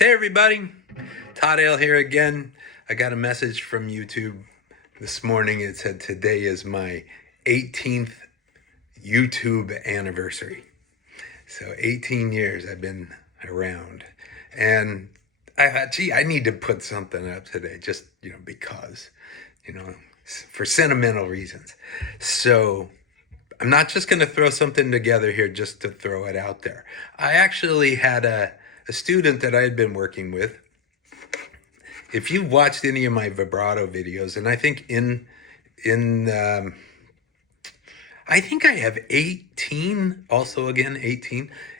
Hey everybody, Todd Ale here again. I got a message from YouTube this morning. It said today is my 18th YouTube anniversary. So 18 years I've been around. And I thought, gee, I need to put something up today just, because, for sentimental reasons. So I'm not just going to throw something together here just to throw it out there. I actually had a student that I had been working with. If you've watched any of my vibrato videos, and I think I think I have 18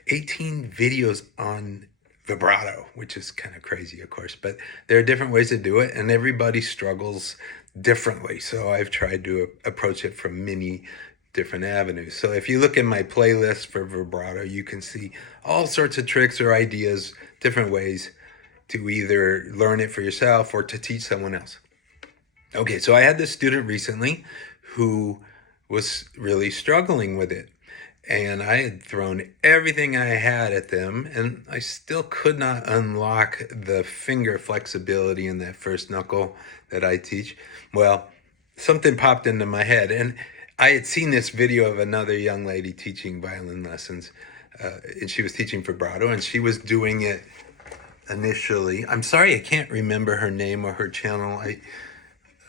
videos on vibrato, which is kind of crazy, of course, but there are different ways to do it, and everybody struggles differently. So I've tried to approach it from many different avenues. So if you look in my playlist for vibrato, you can see all sorts of tricks or ideas, different ways to either learn it for yourself or to teach someone else. Okay, so I had this student recently who was really struggling with it. And I had thrown everything I had at them, and I still could not unlock the finger flexibility in that first knuckle that I teach. Well, something popped into my head, and I had seen this video of another young lady teaching violin lessons, and she was teaching vibrato, and she was doing it initially. I'm sorry, I can't remember her name or her channel. I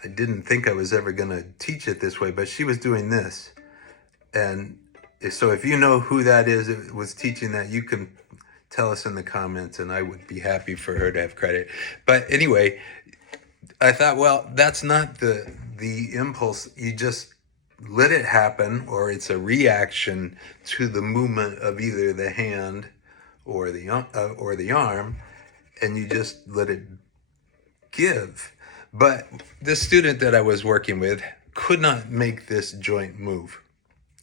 didn't think I was ever going to teach it this way, but she was doing this. And so if you know who that is, it was teaching that, you can tell us in the comments, and I would be happy for her to have credit. But anyway, I thought, well, that's not the impulse. You just let it happen, or it's a reaction to the movement of either the hand or the arm, and you just let it give. But the student that I was working with could not make this joint move.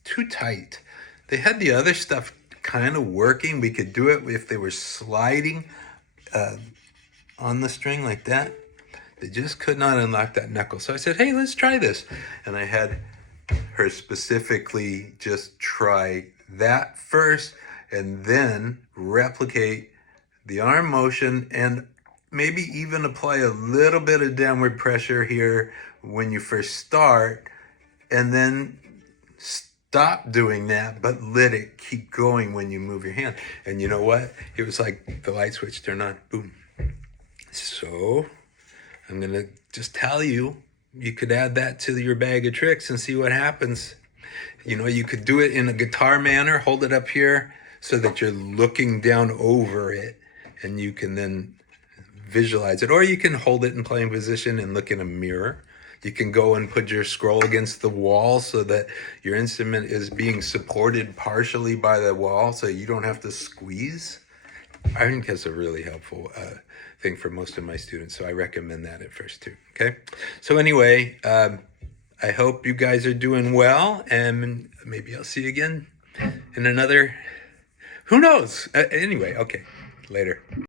Too tight. They had the other stuff kind of working. We could do it if they were sliding on the string like that. They just could not unlock that knuckle. So I said, hey, let's try this. And I had her specifically just try that first and then replicate the arm motion and maybe even apply a little bit of downward pressure here when you first start, and then stop doing that, but let it keep going when you move your hand. And you know what? It was like the light switch turned on. Boom. So I'm going to just tell you, you could add that to your bag of tricks and see what happens. You could do it in a guitar manner, hold it up here so that you're looking down over it, and you can then visualize it. Or you can hold it in playing position and look in a mirror. You can go and put your scroll against the wall so that your instrument is being supported partially by the wall so you don't have to squeeze. I think that's a really helpful thing for most of my students, so I recommend that at first too, okay? So anyway, I hope you guys are doing well, and maybe I'll see you again in another, who knows? Anyway, okay, later.